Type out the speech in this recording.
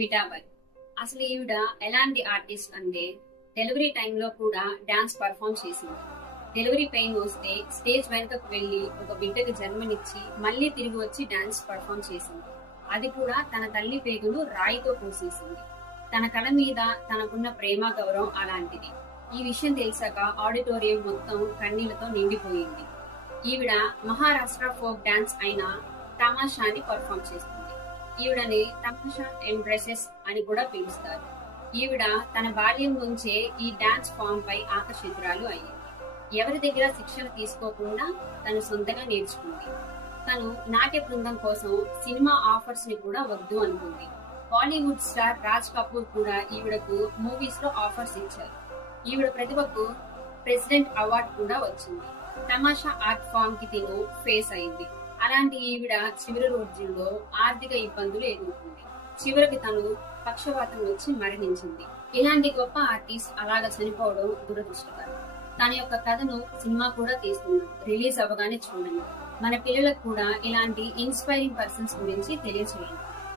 విటాబాయ్. అసలు ఈవిడ ఎలాంటి ఆర్టిస్ట్ అంటే డెలివరీ టైంలో కూడా డాన్స్ పర్ఫామ్ చేసింది. డెలివరీ పెయిన్ వస్తే స్టేజ్ వెనుకకు వెళ్లి ఒక బిడ్డకు జన్మనిచ్చి మళ్ళీ తిరిగి వచ్చి డాన్స్ పర్ఫామ్ చేసింది. అది కూడా తన తల్లి పేగును రాయితో పోసేసింది. తన కళ మీద తనకున్న ప్రేమ గౌరవం అలాంటిది. ఈ విషయం తెలిసాక ఆడిటోరియం మొత్తం కన్నీళ్లతో నిండిపోయింది. ఈవిడ మహారాష్ట్ర ఫోక్ డాన్స్ అయిన తమాషాని పర్ఫామ్ చేస్తుంది. ఈవిడని తమాషా ఎంప్రెసెస్ అని కూడా పిలుస్తారు. ఈవిడ తన బాల్యం నుంచే ఈ డాన్స్ ఫామ్ పై ఆకర్షితురాలు అయ్యింది. ఎవరి దగ్గర శిక్షణ తీసుకోకుండా తను సొంతంగా నేర్చుకుంది. తను నాట్య బృందం కోసం సినిమా ఆఫర్స్ ని కూడా వద్దు అనుకుంది. బాలీవుడ్ స్టార్ రాజ్ కపూర్ కూడా ఈవిడకు మూవీస్ లో ఆఫర్స్ ఇచ్చారు. ఈవిడ ప్రతిభకు ప్రెసిడెంట్ అవార్డు కూడా వచ్చింది. తమాషా ఆర్ట్ ఫామ్ కి తిను ఫేస్ అయింది. అలాంటి ఈవిడ చివరి రోజుల్లో ఆర్థిక ఇబ్బందులు ఎదుర్కొంది. చివరికి తను పక్షవాతం వచ్చి మరణించింది. ఇలాంటి గొప్ప ఆర్టిస్ట్ అలాగా చనిపోవడం దురదృష్టకరం. తన యొక్క కథను సినిమా కూడా తీస్తున్నాం. రిలీజ్ అవ్వగానే చూడండి. మన పిల్లలకు కూడా ఇలాంటి ఇన్స్పైరింగ్ పర్సన్స్ గురించి తెలియచేయండి.